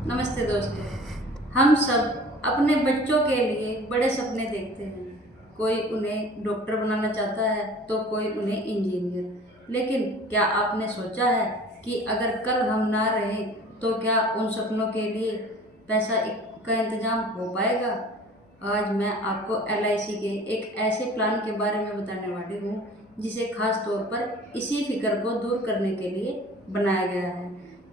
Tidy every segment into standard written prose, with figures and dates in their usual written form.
नमस्ते दोस्तों। हम सब अपने बच्चों के लिए बड़े सपने देखते हैं। कोई उन्हें डॉक्टर बनाना चाहता है तो कोई उन्हें इंजीनियर। लेकिन क्या आपने सोचा है कि अगर कल हम ना रहें तो क्या उन सपनों के लिए पैसा का इंतजाम हो पाएगा? आज मैं आपको LIC के एक ऐसे प्लान के बारे में बताने वाली हूँ जिसे खास तौर पर इसी फिक्र को दूर करने के लिए बनाया गया है।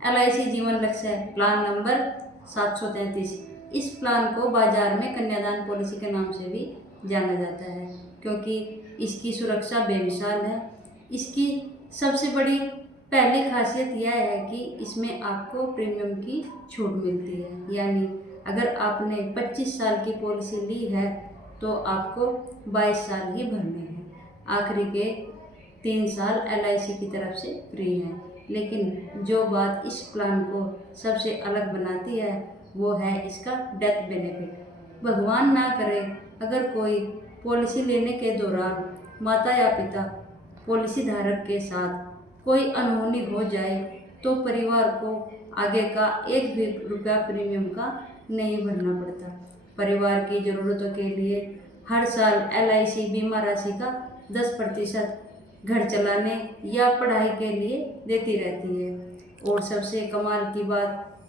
LIC जीवन लक्ष्य प्लान नंबर 733। इस प्लान को बाजार में कन्यादान पॉलिसी के नाम से भी जाना जाता है क्योंकि इसकी सुरक्षा बेमिसाल है। इसकी सबसे बड़ी पहली खासियत यह है कि इसमें आपको प्रीमियम की छूट मिलती है, यानी अगर आपने 25 साल की पॉलिसी ली है तो आपको 22 साल ही भरने हैं। आखिरी के 3 साल LIC की तरफ से फ्री हैं। लेकिन जो बात इस प्लान को सबसे अलग बनाती है वो है इसका डेथ बेनिफिट। भगवान ना करे अगर कोई पॉलिसी लेने के दौरान माता या पिता पॉलिसी धारक के साथ कोई अनहोनी हो जाए तो परिवार को आगे का एक भी रुपया प्रीमियम का नहीं भरना पड़ता। परिवार की ज़रूरतों के लिए हर साल LIC बीमा राशि का 10% घर चलाने या पढ़ाई के लिए देती रहती है। और सबसे कमाल की बात,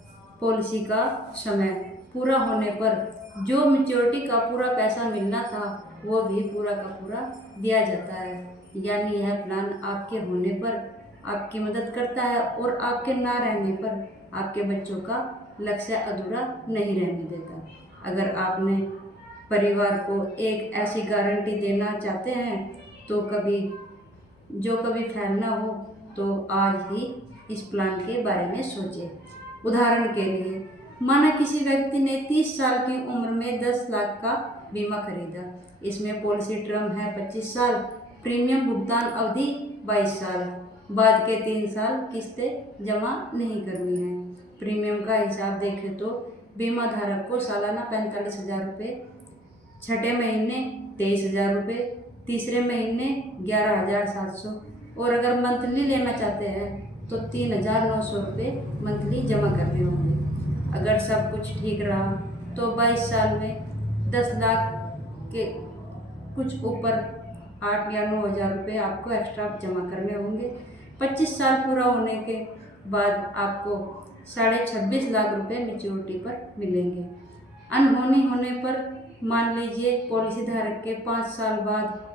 पॉलिसी का समय पूरा होने पर जो मैच्योरिटी का पूरा पैसा मिलना था वो भी पूरा का पूरा दिया जाता है। यानी यह प्लान आपके होने पर आपकी मदद करता है और आपके ना रहने पर आपके बच्चों का लक्ष्य अधूरा नहीं रहने देता। अगर आपने परिवार को एक ऐसी गारंटी देना चाहते हैं तो कभी फैलना हो तो आज ही इस प्लान के बारे में सोचें। उदाहरण के लिए, माना किसी व्यक्ति ने 30 साल की उम्र में 10 लाख का बीमा खरीदा। इसमें पॉलिसी टर्म है 25 साल, प्रीमियम भुगतान अवधि 22 साल, बाद के 3 साल किस्तें जमा नहीं करनी है। प्रीमियम का हिसाब देखें तो बीमा धारक को सालाना 45,000 रुपये, छठे महीने 23,000 रुपये, तीसरे महीने 11,700 और अगर मंथली लेना चाहते हैं तो 3,900 रुपये मंथली जमा करने होंगे। अगर सब कुछ ठीक रहा तो 22 साल में 10 लाख के कुछ ऊपर 8 या 9,000 रुपये आपको एक्स्ट्रा जमा करने होंगे। 25 साल पूरा होने के बाद आपको 26.5 लाख रुपये मैच्योरिटी पर मिलेंगे। अनहोनी होने पर मान लीजिए पॉलिसी धारक के 5 साल बाद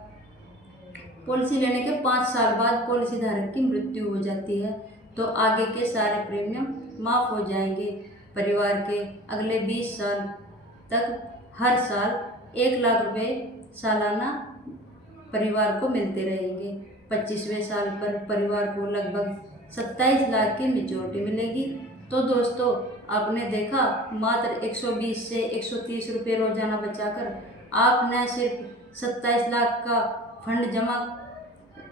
पॉलिसी लेने के 5 साल बाद पॉलिसी धारक की मृत्यु हो जाती है तो आगे के सारे प्रीमियम माफ़ हो जाएंगे। परिवार के अगले 20 साल तक हर साल 1 लाख रुपये सालाना परिवार को मिलते रहेंगे। 25वें साल पर परिवार को लगभग 27 लाख की मैच्योरिटी मिलेगी। तो दोस्तों, आपने देखा, मात्र 120 से 130 रुपये रोजाना बचाकर आप न सिर्फ 27 लाख का फंड जमा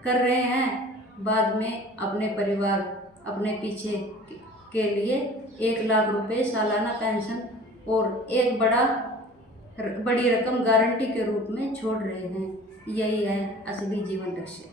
कर रहे हैं, बाद में अपने परिवार, अपने पीछे के लिए 1 लाख रुपये सालाना पेंशन और एक बड़ी रकम गारंटी के रूप में छोड़ रहे हैं। यही है असली जीवन लक्ष्य।